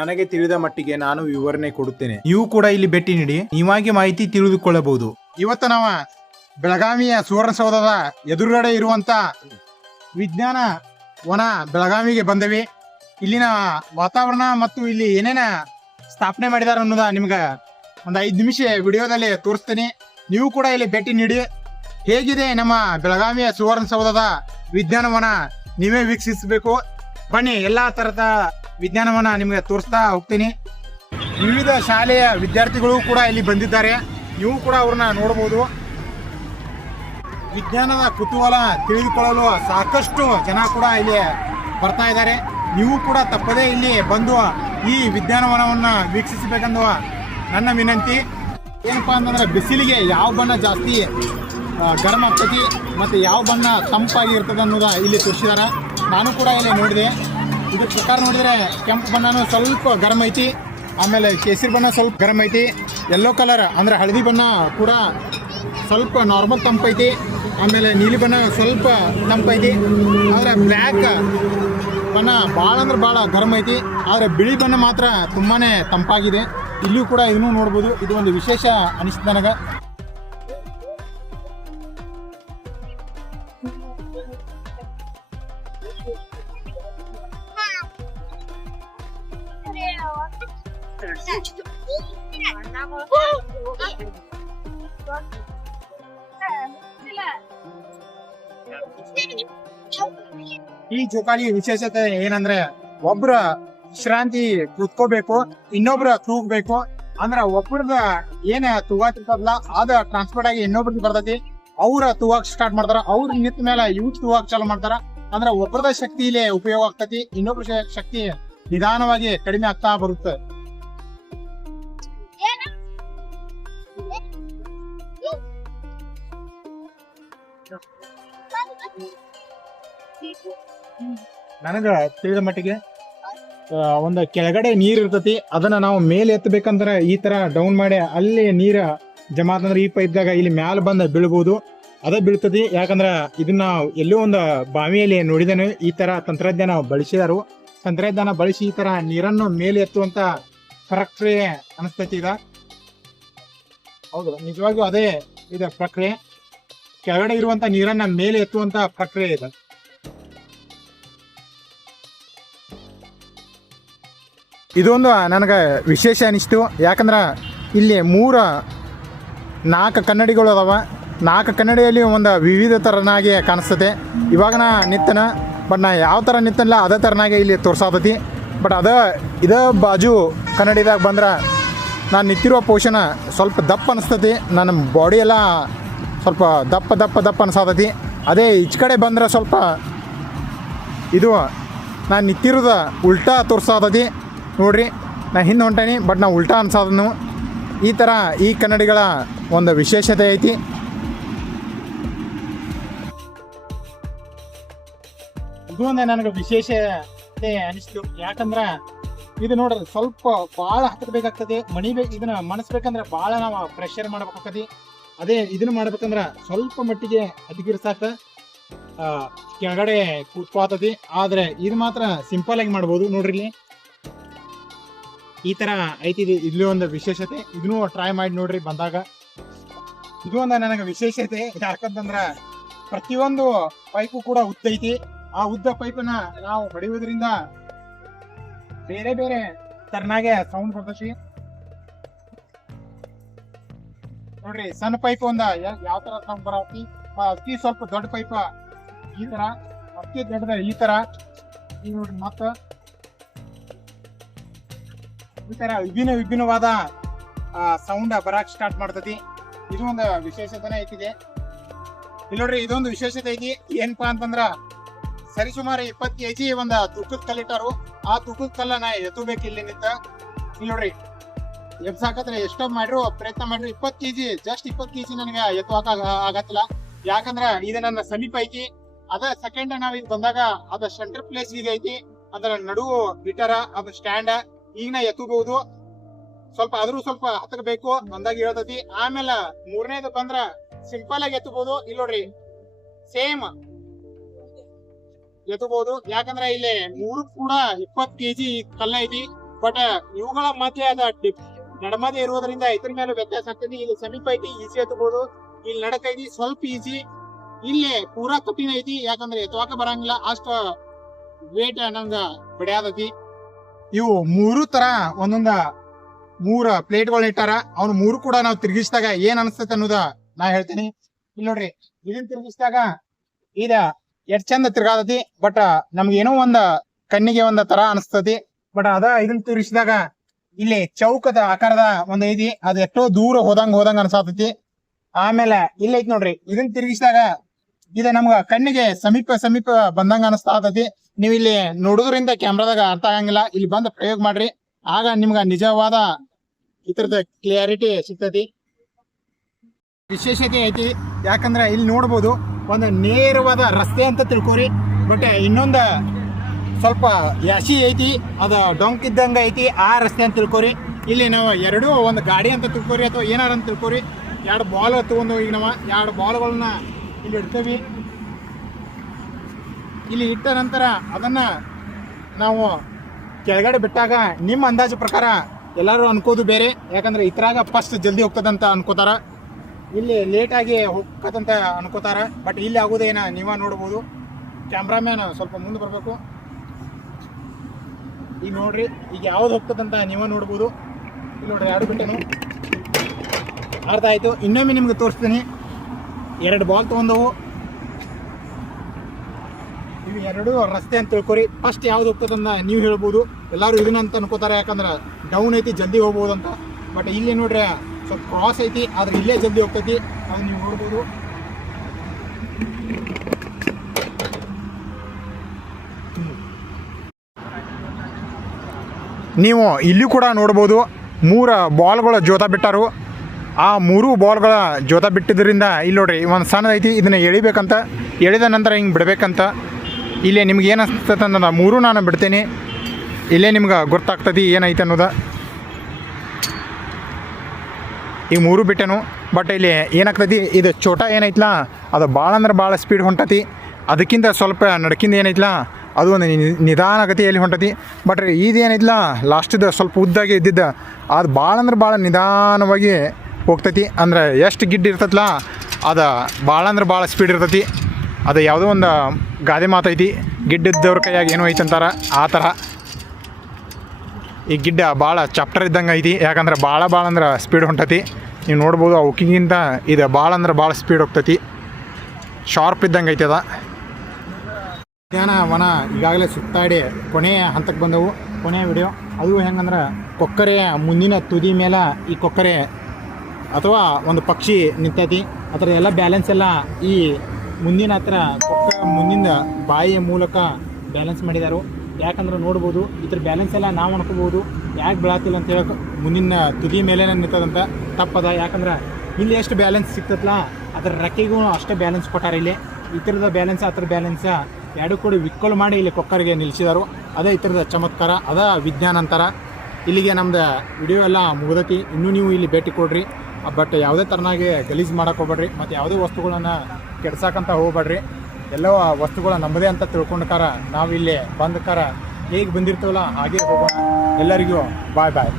ನನಗೆ ತಿಳಿದ ಮಟ್ಟಿಗೆ ನಾನು ವಿವರಣೆ ಕೊಡುತ್ತೇನೆ. ನೀವು ಕೂಡ ಇಲ್ಲಿ ಭೇಟಿ ನೀಡಿ ನೀವಾಗಿ ಮಾಹಿತಿ ತಿಳಿದುಕೊಳ್ಳಬಹುದು. ಇವತ್ತು ನಾವು ಬೆಳಗಾವಿಯ ಸುವರ್ಣಸೌಧದ ಎದುರುಗಡೆ ಇರುವಂತ ವಿಜ್ಞಾನ ವನ ಬೆಳಗಾವಿಗೆ ಬಂದವಿ. ಇಲ್ಲಿನ ವಾತಾವರಣ ಮತ್ತು ಇಲ್ಲಿ ಏನೇನ ಸ್ಥಾಪನೆ ಮಾಡಿದಾರ ಅನ್ನೋದ ನಿಮ್ಗೆ ಒಂದು 5 ನಿಮಿಷ ವಿಡಿಯೋದಲ್ಲಿ ತೋರಿಸ್ತೀನಿ. ನೀವು ಕೂಡ ಇಲ್ಲಿ ಭೇಟಿ ನೀಡಿ ಹೇಗಿದೆ ನಮ್ಮ ಬೆಳಗಾವಿಯ ಸುವರ್ಣಸೌಧದ ವಿಜ್ಞಾನವನ ನೀವೇ ವೀಕ್ಷಿಸಬೇಕು. ಬನ್ನಿ, ಎಲ್ಲಾ ತರದ ವಿಜ್ಞಾನವನ ನಿಮ್ಗೆ ತೋರಿಸ್ತಾ ಹೋಗ್ತೀನಿ. ವಿವಿಧ ಶಾಲೆಯ ವಿದ್ಯಾರ್ಥಿಗಳು ಕೂಡ ಇಲ್ಲಿ ಬಂದಿದ್ದಾರೆ. ನೀವು ಕೂಡ ಅವ್ರನ್ನ ನೋಡಬಹುದು. ವಿಜ್ಞಾನದ ಕುತೂಹಲ ತಿಳಿದುಕೊಳ್ಳಲು ಸಾಕಷ್ಟು ಜನ ಕೂಡ ಇಲ್ಲಿ ಬರ್ತಾ ಇದ್ದಾರೆ. ನೀವು ಕೂಡ ತಪ್ಪದೇ ಇಲ್ಲಿ ಬಂದು ಈ ವಿಜ್ಞಾನವನವನ್ನ ವೀಕ್ಷಿಸಬೇಕೆಂದು ನನ್ನ ವಿನಂತಿ. ಏನಪ್ಪಾ ಅಂತಂದ್ರೆ ಬಿಸಿಲಿಗೆ ಯಾವ ಬಣ್ಣ ಜಾಸ್ತಿ ಗರಂ ಆಗ್ತೈತಿ ಮತ್ತು ಯಾವ ಬಣ್ಣ ತಂಪಾಗಿ ಇರ್ತದೆ ಅನ್ನೋದ ಇಲ್ಲಿ ತೋರಿಸಿದಾರ. ನಾನು ಕೂಡ ಇಲ್ಲಿ ನೋಡಿದೆ. ಇದ್ರ ಪ್ರಕಾರ ನೋಡಿದ್ರೆ ಕೆಂಪು ಬಣ್ಣನೂ ಸ್ವಲ್ಪ ಗರಂ ಐತಿ, ಆಮೇಲೆ ಕೇಸರಿ ಬಣ್ಣ ಸ್ವಲ್ಪ ಗರಂ ಐತಿ, ಯೆಲ್ಲೋ ಕಲರ್ ಅಂದ್ರೆ ಹಳದಿ ಬಣ್ಣ ಕೂಡ ಸ್ವಲ್ಪ ನಾರ್ಮಲ್ ತಂಪೈತಿ, ಆಮೇಲೆ ನೀಲಿ ಬಣ್ಣ ಸ್ವಲ್ಪ ತಂಪೈತಿ. ಆದರೆ ಬ್ಲ್ಯಾಕ್ ಬಣ್ಣ ಭಾಳ ಅಂದ್ರೆ ಭಾಳ ಗರಂ ಐತಿ. ಆದರೆ ಬಿಳಿ ಬಣ್ಣ ಮಾತ್ರ ತುಂಬಾನೇ ತಂಪಾಗಿದೆ. ಇಲ್ಲಿಯೂ ಕೂಡ ಇದನ್ನು ನೋಡ್ಬೋದು. ಇದು ಒಂದು ವಿಶೇಷ ಅನಿಸ್ತು ನನಗೆ. ಈ ಜೋಕಾಲಿ ವಿಶೇಷತೆ ಏನಂದ್ರೆ ಒಬ್ರ ವಿಶ್ರಾಂತಿ ಕೂತ್ಕೋಬೇಕು, ಇನ್ನೊಬ್ರ ತೂಗ್ಬೇಕು. ಅಂದ್ರ ಒಬ್ಬರದ ಏನ ತೂಗಾತಿರ್ತದಲ್ಲ ಅದ ಟ್ರಾನ್ಸ್ಪೋರ್ಟ್ ಆಗಿ ಇನ್ನೊಬ್ರಿಗೆ ಬರ್ತೈತಿ. ಅವ್ರ ತೂಗಾಕ್ ಸ್ಟಾರ್ಟ್ ಮಾಡ್ತಾರ. ಅವ್ರ ನಿಂತ ಮೇಲೆ ಇವ್ರು ತೂಗಾಕ್ ಚಾಲು ಮಾಡ್ತಾರ. ಅಂದ್ರ ಒಬ್ಬರದ ಶಕ್ತಿ ಇಲ್ಲಿ ಉಪಯೋಗ ಆಗ್ತತಿ, ಇನ್ನೊಬ್ರ ಶಕ್ತಿ ನಿಧಾನವಾಗಿ ಕಡಿಮೆ ಆಗ್ತಾ ಬರುತ್ತೆ. ನನಗ ತಿಳಿದ ಮಟ್ಟಿಗೆ ಒಂದು ಕೆಳಗಡೆ ನೀರ್ ಇರ್ತತಿ, ಅದನ್ನ ನಾವು ಮೇಲೆ ಎತ್ತಬೇಕಂದ್ರೆ ಈ ತರ ಡೌನ್ ಮಾಡಿ ಅಲ್ಲಿ ನೀರ ಜಮಾ ಅಂತಂದ್ರೆ ಈ ಪೈಪ್ದಾಗ ಇಲ್ಲಿ ಮ್ಯಾಲ ಬಂದ ಬೀಳ್ಬೋದು. ಅದ ಬೀಳ್ತತಿ. ಯಾಕಂದ್ರ ಇದನ್ನ ಎಲ್ಲೋ ಒಂದು ಬಾವಿಯಲ್ಲಿ ನೋಡಿದೇನೆ. ಈ ತರ ತಂತ್ರಜ್ಞಾನ ಬಳಸಿದಾರು. ತಂತ್ರಜ್ಞಾನ ಬಳಸಿ ಈ ತರ ನೀರನ್ನು ಮೇಲೆ ಎತ್ತುವಂತ ಪ್ರಕ್ರಿಯೆ ಅನಿಸ್ತೈತಿ ಈಗ. ಹೌದು, ನಿಜವಾಗಿಯೂ ಅದೇ ಇದೆ ಪ್ರಕ್ರಿಯೆ. ಕೆಳಗಡೆ ಇರುವಂತ ನೀರನ್ನ ಮೇಲೆ ಎತ್ತುವಂತ ಪ್ರಕ್ರಿಯೆ ಇದೆ. ಇದೊಂದು ನನಗೆ ವಿಶೇಷ ಅನಿಸ್ತು. ಯಾಕಂದ್ರೆ ಇಲ್ಲಿ 4 ಕನ್ನಡಿಗಳು ಅದಾವ. 4 ಕನ್ನಡಿಯಲ್ಲಿ ಒಂದು ವಿವಿಧ ಥರನಾಗಿ ಕಾಣಿಸ್ತದೆ. ಇವಾಗ ನಾ ನಿತ್ತನ, ಬಟ್ ನಾ ಯಾವ ಥರ ನಿತ್ತನಲ್ಲ ಅದೇ ಥರನಾಗೆ ಇಲ್ಲಿ ತೋರ್ಸಾತೈತಿ. ಬಟ್ ಇದೇ ಬಾಜು ಕನ್ನಡಿದಾಗ ಬಂದ್ರೆ ನಾನು ನಿಂತಿರುವ ಪೋಷಣ ಸ್ವಲ್ಪ ದಪ್ಪ ಅನಿಸ್ತತಿ. ನನ್ನ ಬಾಡಿ ಎಲ್ಲ ಸ್ವಲ್ಪ ದಪ್ಪ ಅನಿಸಾತೈತಿ. ಅದೇ ಈಚೆ ಕಡೆ ಬಂದ್ರೆ ಸ್ವಲ್ಪ ಇದು ನಾನು ನಿಂತಿರೋದು ಉಲ್ಟಾ ತೋರ್ಸಾತೈತಿ. ನೋಡ್ರಿ, ನಾ ಹಿಂದೆ ಹೊಂಟೇನಿ, ಬಟ್ ನಾ ಉಲ್ಟಾ ಅನ್ಸೋದನ್ನು. ಈ ಥರ ಈ ಕನ್ನಡಿಗಳ ಒಂದು ವಿಶೇಷತೆ ಐತಿ. ಇದು ಒಂದು ನನಗೆ ವಿಶೇಷತೆ ಅನಿಸ್ತು. ಯಾಕಂದ್ರೆ ಇದು ನೋಡ್ರಿ ಸ್ವಲ್ಪ ಭಾಳ ಹತ್ತಬೇಕಾಗ್ತದೆ, ಇದನ್ನ ಮಣಿಸ್ಬೇಕಂದ್ರೆ ಭಾಳ ನಾವು ಪ್ರೆಷರ್ ಮಾಡ್ಬೇಕಾಗ್ತದೆ. ಅದೇ ಇದನ್ನ ಮಾಡ್ಬೇಕಂದ್ರೆ ಸ್ವಲ್ಪ ಮಟ್ಟಿಗೆ ಹದಗಿರ್ಸಾಕ ಕೆಳಗಡೆ ಕೂತ್ಕೋತತಿ. ಆದರೆ ಇದು ಮಾತ್ರ ಸಿಂಪಲ್ ಆಗಿ ಮಾಡ್ಬೋದು. ನೋಡ್ರಿ ಇಲ್ಲಿ ಈ ತರ ಐತಿ. ಇಲ್ಲಿ ಒಂದು ವಿಶೇಷತೆ. ಇದನ್ನು ಟ್ರೈ ಮಾಡಿ ನೋಡ್ರಿ ಬಂದಾಗ. ಇದು ಒಂದು ನನಗೆ ವಿಶೇಷತೆ. ಯಾಕಂತಂದ್ರ ಪ್ರತಿಯೊಂದು ಪೈಪು ಕೂಡ ಉದ್ದ ಐತಿ. ಆ ಉದ್ದ ಪೈಪನ್ನ ನಾವು ಹೊಡೆಯುವುದರಿಂದ ಬೇರೆ ಬೇರೆ ತರನಾಗೆ ಸೌಂಡ್ ಬರ್ತೈತಿ. ನೋಡ್ರಿ, ಸಣ್ಣ ಪೈಪ್ ಒಂದ ಯಾವ ತರ ಸೌಂಡ್ ಬರತಿ, ಅತಿ ಸ್ವಲ್ಪ ದೊಡ್ಡ ಪೈಪ ಈ ತರ, ಅತಿ ದೊಡ್ಡದ ಈ ತರ. ಈಗ ನೋಡ್ರಿ ಮತ್ತ ಈ ತರ ವಿಭಿನ್ನವಾದ ಸೌಂಡ್ ಬರಾಕ್ ಸ್ಟಾರ್ಟ್ ಮಾಡ್ತತಿ. ಇದು ಒಂದು ವಿಶೇಷತೆನೇ ಐತಿದೆ. ಇಲ್ಲಿ ನೋಡ್ರಿ, ಇದೊಂದು ವಿಶೇಷತೆ ಐತಿ. ಏನಪ್ಪಾ ಅಂತಂದ್ರ ಸರಿಸುಮಾರು 20 kg ಒಂದು ತೂಕದ ಕಲ್ಲಿಟ್ಟಾರು. ಆ ತೂಕದ ಕಲ್ಲನ್ನ ಎತ್ತಬೇಕು ಇಲ್ಲಿ ನಿಂತ. ಇಲ್ಲಿ ನೋಡ್ರಿ, ಎಬ್ಸಾಕತ್ರ ಎಷ್ಟೋ ಮಾಡ್ರು ಪ್ರಯತ್ನ ಮಾಡ್ರು 20 kg, ಜಸ್ಟ್ 20 kg ನನಗೆ ಎತ್ತುವಾಕ ಆಗತ್ತಿಲ್ಲ. ಯಾಕಂದ್ರ ಇದು ನನ್ನ ಸಮೀಪ ಐತಿ. ಅದ ಸೆಕೆಂಡ್ ನಾವ್ ಇಲ್ಲಿ ಬಂದಾಗ ಅದ ಸೆಂಟರ್ ಪ್ಲೇಸ್ ಈಗ ಐತಿ. ಅದರ ನಡುವು ಇಟ್ಟಾರ, ಅದು ಸ್ಟ್ಯಾಂಡ್. ಈಗ ನಾ ಎತ್ತಬಹುದು. ಸ್ವಲ್ಪ ಆದ್ರೂ ಸ್ವಲ್ಪ ಹತ್ತಬೇಕು ಅಂದಾಗ ಹೇಳ್ತತಿ. ಆಮೇಲೆ 3ನೇದು ಬಂದ್ರ ಸಿಂಪಲ್ ಆಗಿ ಎತ್ತಬಹುದು. ಇಲ್ಲಿ ನೋಡ್ರಿ, ಸೇಮ್ ಎತ್ತಬಹುದು. ಯಾಕಂದ್ರೆ ಇಲ್ಲಿ 3 ಕೂಡ 20 kg ಕಲ್ಲ ಐತಿ. ಬಟ್ ಇವುಗಳ ಮಧ್ಯೆ ನಡಮದೆ ಇರುವುದರಿಂದ ಇದ್ರ ಮೇಲೆ ವ್ಯತ್ಯಾಸ ಆಗ್ತದೆ. ಇಲ್ಲಿ ಸಮೀಪ ಐತಿ, ಈಸಿ ಎತ್ತಬಹುದು. ಇಲ್ಲಿ ನಡಕ ಐತಿ, ಸ್ವಲ್ಪ ಈಸಿ. ಇಲ್ಲಿ ಪೂರಾ ಕಠಿಣ ಐತಿ, ಯಾಕಂದ್ರೆ ಎತ್ತವಾಕ ಬರಂಗಿಲ್ಲ, ಅಷ್ಟ ವೇಟ್ ನಂಗ ಬಿಡ್ಯಾದತಿ. ಇವು ಮೂರು ತರ ಒಂದೊಂದ 3 ಪ್ಲೇಟ್ಗಳನ್ನ ಇಟ್ಟಾರ. ಅವ್ನು 3 ಕೂಡ ನಾವು ತಿರ್ಗಿಸಿದಾಗ ಏನ್ ಅನಿಸ್ತೈತೆ ಅನ್ನೋದ ನಾ ಹೇಳ್ತೀನಿ. ಇಲ್ಲಿ ನೋಡ್ರಿ, ಇದನ್ನ ತಿರ್ಗಿಸಿದಾಗ ಇದ ಎಷ್ಟ್ ಚಂದ ತಿರ್ಗಾದತಿ. ಬಟ್ ನಮ್ಗೆ ಏನೋ ಒಂದ್ ಕಣ್ಣಿಗೆ ಒಂದ ತರ ಅನಿಸ್ತತಿ. ಬಟ್ ಇದನ್ನ ತಿರ್ಗಿಸಿದಾಗ ಇಲ್ಲಿ ಚೌಕದ ಆಕಾರದ ಒಂದ್ ಐತಿ, ಅದು ಎಷ್ಟೋ ದೂರ ಹೋದಂಗ ಅನ್ಸಾತತಿ. ಆಮೇಲೆ ಇಲ್ಲ ಐತಿ ನೋಡ್ರಿ, ಇದನ್ನ ತಿರ್ಗಿಸಿದಾಗ ಇದ ನಮ್ಗ ಕಣ್ಣಿಗೆ ಸಮೀಪ ಬಂದಂಗ ಅನಿಸ್ತಾತತಿ. ನೀವ್ ಇಲ್ಲಿ ನೋಡುದ್ರಿಂದ ಕ್ಯಾಮ್ರಾದಾಗ ಅರ್ಥ ಆಗಂಗಿಲ್ಲ. ಇಲ್ಲಿ ಬಂದು ಪ್ರಯೋಗ ಮಾಡ್ರಿ, ಆಗ ನಿಮ್ಗ ನಿಜವಾದ ಇತರದ ಕ್ಲಿಯಾರಿಟಿ ಸಿಗ್ತತಿ. ವಿಶೇಷತೆ ಐತಿ, ಯಾಕಂದ್ರೆ ಇಲ್ಲಿ ನೋಡ್ಬೋದು ಒಂದು ನೇರವಾದ ರಸ್ತೆ ಅಂತ ತಿಳ್ಕೊರಿ. ಬಟ್ ಇನ್ನೊಂದ ಸ್ವಲ್ಪ ಯಾಸಿ ಐತಿ, ಅದ ಡೊಂಕ್ ಇದ್ದಂಗ ಐತಿ, ಆ ರಸ್ತೆ ಅಂತ ತಿಳ್ಕೊರಿ. ಇಲ್ಲಿ ನಾವು ಎರಡೂ ಒಂದು ಗಾಡಿ ಅಂತ ತಿಳ್ಕೊರಿ ಅಥವಾ ಏನಾರ ಅಂತ ತಿಳ್ಕೊರಿ. 2 ಬಾಲ್ ತಗೊಂಡು ಈಗ ನಾವು 2 ಬಾಲ್ಗಳನ್ನ ಇಲ್ಲಿ ಇಡ್ತೇವಿ. ಇಲ್ಲಿ ಇಟ್ಟ ನಂತರ ಅದನ್ನ ನಾವು ಕೆಳಗಡೆ ಬಿಟ್ಟಾಗ ನಿಮ್ಮ ಅಂದಾಜು ಪ್ರಕಾರ ಎಲ್ಲರೂ ಅನ್ಕೋದು ಬೇರೆ, ಯಾಕಂದ್ರೆ ಇದ್ರಾಗ ಫಸ್ಟ್ ಜಲ್ದಿ ಹೋಗ್ತದಂತ ಅನ್ಕೋತಾರ, ಇಲ್ಲಿ ಲೇಟಾಗಿ ಹೋಗ್ತದಂತ ಅನ್ಕೋತಾರ. ಬಟ್ ಇಲ್ಲಿ ಆಗೋದೇನ ನೀವ ನೋಡ್ಬೋದು. ಕ್ಯಾಮ್ರಾಮ್ಯಾನ್ ಸ್ವಲ್ಪ ಮುಂದೆ ಬರಬೇಕು. ಈಗ ನೋಡ್ರಿ, ಈಗ ಯಾವ್ದು ಹೋಗ್ತದಂತ ನೀವ ನೋಡ್ಬೋದು. ಇಲ್ಲಿ ನೋಡ್ರಿ, 2 ಬಿಟ್ಟನು, ಅರ್ಥ ಆಯ್ತು. ಇನ್ನೊಮ್ಮೆ ನಿಮ್ಗೆ ತೋರಿಸ್ತೀನಿ. 2 ಬಾಲ್ ತಗೊಂಡವು, ಇವು 2 ರಸ್ತೆ ಅಂತ ತಿಳ್ಕೊರಿ. ಫಸ್ಟ್ ಯಾವ್ದು ಹೋಗ್ತದಂತ ನೀವು ಹೇಳ್ಬೋದು. ಎಲ್ಲರೂ ಇದನ್ನ ಅಂತ ಅನ್ಕೋತಾರೆ, ಯಾಕಂದ್ರೆ ಡೌನ್ ಐತಿ, ಜಲ್ದಿ ಹೋಗ್ಬೋದು ಅಂತ. ಬಟ್ ಇಲ್ಲಿ ನೋಡ್ರಿ ಸ್ವಲ್ಪ ಕ್ರಾಸ್ ಐತಿ, ಆದ್ರೆ ಇಲ್ಲೇ ಜಲ್ದಿ ಹೋಗ್ತೈತಿ, ಅದು ನೀವು ನೋಡ್ಬೋದು. ನೀವು ಇಲ್ಲಿ ಕೂಡ ನೋಡ್ಬೋದು 3 ಬಾಲ್ಗಳ ಜೋತ ಬಿಟ್ಟಾರು. ಆ 3 ಬಾಲ್ಗಳ ಜೋತ ಬಿಟ್ಟಿದ್ರಿಂದ ಇಲ್ಲಿ ನೋಡ್ರಿ ಒಂದು ಸಣ್ಣ ಐತಿ, ಇದನ್ನ ಎಳಿಬೇಕಂತ, ಎಳೆದ ನಂತರ ಹಿಂಗೆ ಬಿಡ್ಬೇಕಂತ. ಇಲ್ಲೇ ನಿಮ್ಗೆ ಏನು ಅನಿಸ್ತದೆ ಅಂದ್ರೆ 3 ನಾನು ಬಿಡ್ತೇನೆ, ಇಲ್ಲೇ ನಿಮ್ಗೆ ಗೊತ್ತಾಗ್ತದೆ ಏನೈತೆ ಅನ್ನೋದು. ಈಗ 3 ಬಿಟ್ಟೆನು. ಬಟ್ ಇಲ್ಲಿ ಏನಾಗ್ತದೆ, ಇದು ಚೋಟ ಏನೈತಲ್ಲ ಅದು ಭಾಳ ಅಂದ್ರೆ ಭಾಳ ಸ್ಪೀಡ್ ಹೊಂಟತಿ. ಅದಕ್ಕಿಂತ ಸ್ವಲ್ಪ ನಡ್ಕಿಂದ ಏನೈತಲ್ಲ ಅದು ಒಂದು ನಿಧಾನ ಗತಿಯಲ್ಲಿ ಹೊಂಟತಿ. ಬಟ್ ಇದು ಏನೈತಲ್ಲ ಲಾಸ್ಟಿದ ಸ್ವಲ್ಪ ಉದ್ದಾಗಿ ಇದ್ದಿದ್ದ ಅದು ಭಾಳ ಅಂದ್ರೆ ಭಾಳ ನಿಧಾನವಾಗಿ ಹೋಗ್ತೈತಿ. ಅಂದ್ರೆ ಎಷ್ಟು ಗಿಡ್ಡ ಇರ್ತೈತಲ್ಲ ಅದು ಭಾಳ ಅಂದ್ರೆ ಭಾಳ ಸ್ಪೀಡ್ ಇರ್ತೈತಿ. ಅದು ಯಾವುದೋ ಒಂದು ಗಾದೆ ಮಾತೈತಿ, ಗಿಡ್ಡದವ್ರ ಕೈಯಾಗ ಏನೋ ಐತೆ ಅಂತಾರೆ, ಆ ಥರ ಈ ಗಿಡ್ಡ ಭಾಳ ಚಾಪ್ಟರ್ ಇದ್ದಂಗೆ ಐತಿ. ಯಾಕಂದ್ರೆ ಭಾಳ ಅಂದ್ರೆ ಸ್ಪೀಡ್ ಹೊಂಟತಿ. ನೀವು ನೋಡ್ಬೋದು, ಅವಕ್ಕಿಂತ ಇದು ಭಾಳ ಅಂದ್ರೆ ಭಾಳ ಸ್ಪೀಡ್ ಹೋಗ್ತೈತಿ, ಶಾರ್ಪ್ ಇದ್ದಂಗೆ ಐತಿ. ಉದ್ಯಾನವನ ಈಗಾಗಲೇ ಸುತ್ತಾಡಿ ಕೊನೆಯ ಹಂತಕ್ಕೆ ಬಂದವು. ಕೊನೆಯ ವಿಡಿಯೋ ಅದು ಹೆಂಗಂದ್ರೆ ಕೊಕ್ಕರೆಯ ಮುಂದಿನ ತುದಿ ಮೇಲೆ ಈ ಕೊಕ್ಕರೆ ಅಥವಾ ಒಂದು ಪಕ್ಷಿ ನಿಂತೈತಿ. ಅದರ ಎಲ್ಲ ಬ್ಯಾಲೆನ್ಸ್ ಎಲ್ಲ ಈ ಮುಂದಿನ ಹತ್ರ ಮುಂದಿನ ಬಾಯಿಯ ಮೂಲಕ ಬ್ಯಾಲೆನ್ಸ್ ಮಾಡಿದಾರು. ಯಾಕಂದ್ರೆ ನೋಡ್ಬೋದು ಇದ್ರ ಬ್ಯಾಲೆನ್ಸ್ ಎಲ್ಲ ನಾವು ಅನ್ಕೋಬೋದು, ಯಾಕೆ ಬೀಳತ್ತಿಲ್ಲ ಅಂತ ಹೇಳಕ್ಕೆ ಮುಂದಿನ ತುದಿ ಮೇಲೆ ನಿಂತದಂತ ತಪ್ಪದ. ಯಾಕಂದ್ರೆ ಇಲ್ಲಿ ಎಷ್ಟು ಬ್ಯಾಲೆನ್ಸ್ ಸಿಗ್ತದಲ್ಲ ಅದ್ರ ರೆಕ್ಕೆಗೂ ಅಷ್ಟೇ ಬ್ಯಾಲೆನ್ಸ್ ಕೊಟ್ಟಾರ. ಇಲ್ಲಿ ಈ ಥರದ ಬ್ಯಾಲೆನ್ಸ್ ಆ ಥರ ಬ್ಯಾಲೆನ್ಸ್ 2 ಕೂಡ ವಿಕ್ಕೋಲ್ ಮಾಡಿ ಇಲ್ಲಿ ಕೊಕ್ಕರಿಗೆ ನಿಲ್ಲಿಸಿದಾರು. ಅದೇ ಈ ಥರದ ಚಮತ್ಕಾರ, ಅದ ವಿಜ್ಞಾನ ಅಂತಾರ. ಇಲ್ಲಿಗೆ ನಮ್ದು ವಿಡಿಯೋ ಎಲ್ಲ ಮುಗಿದೈತಿ. ಇನ್ನೂ ನೀವು ಇಲ್ಲಿ ಭೇಟಿ ಕೊಡ್ರಿ. ಬಟ್ ಯಾವುದೇ ಥರನಾಗಿ ಗಲೀಜು ಮಾಡೋಕೆ ಹೋಗ್ಬೇಡ್ರಿ, ಮತ್ತು ಯಾವುದೇ ವಸ್ತುಗಳನ್ನು ಕೆಡ್ಸಕ್ಕಂತ ಹೋಗ್ಬೇಡ್ರಿ. ಎಲ್ಲೋ ವಸ್ತುಗಳ ನಮ್ಮದೇ ಅಂತ ತಿಳ್ಕೊಂಡ್ಕಾರ ನಾವು ಇಲ್ಲಿ ಬಂದಕಾರ ಹೇಗೆ ಬಂದಿರ್ತೀವಲ್ಲ ಹಾಗೆ ಹೋಗೋಣ. ಎಲ್ಲರಿಗೂ ಬಾಯ್.